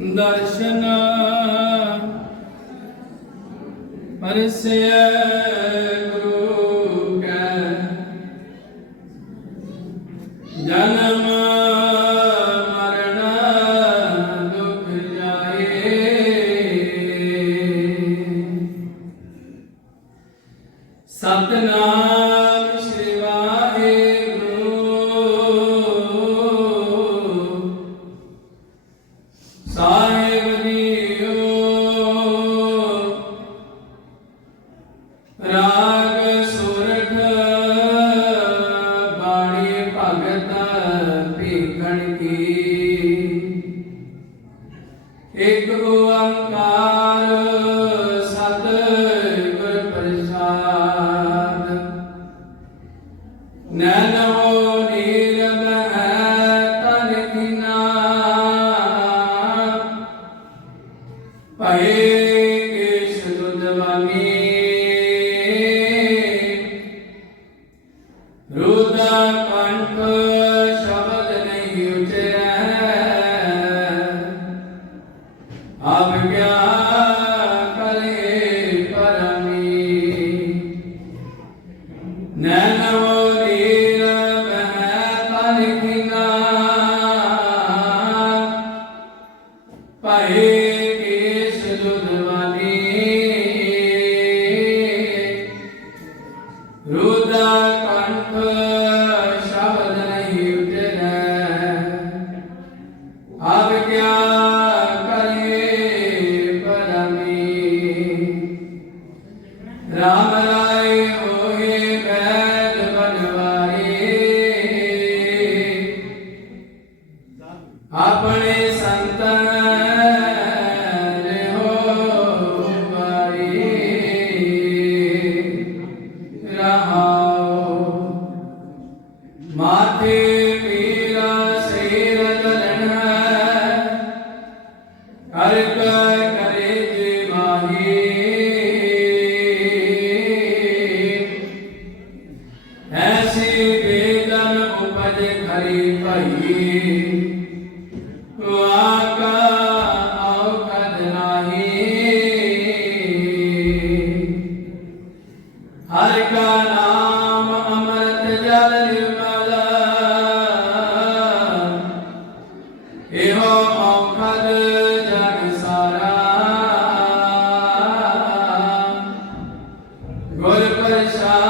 ਦਰਸ਼ਨ ਪਰਸਿਆ ਰਾਗ ਸੁਰਖ ਇੱਕ ਓੰਕਾਰ ਸਤ ਪ੍ਰਸਾਦ। ਨਨੋ ਨੀਰਮ ਤਨ ਕਿਨਾ। ਭਏ ਭਏ ਕੇਸ ਜੁਨਵਾਨੀ ਰੁਦਾ ਕੰਠ ਐਸੀ ਬੇਦਨ ਉਪਜ ਖਰੀ ਭਈ। ਵਾਕਾ ਔਕਦ ਨਾਹੀ। ਹਰ ਕਾ ਨਾਮ ਅਮਰਤ ਜਲ ਨਿਰਮਲ। ਇਹੋ ਔਕਦ ਜਗ ਸਾਰਾ। ਗੁਰ ਪ੍ਰਸਾਦ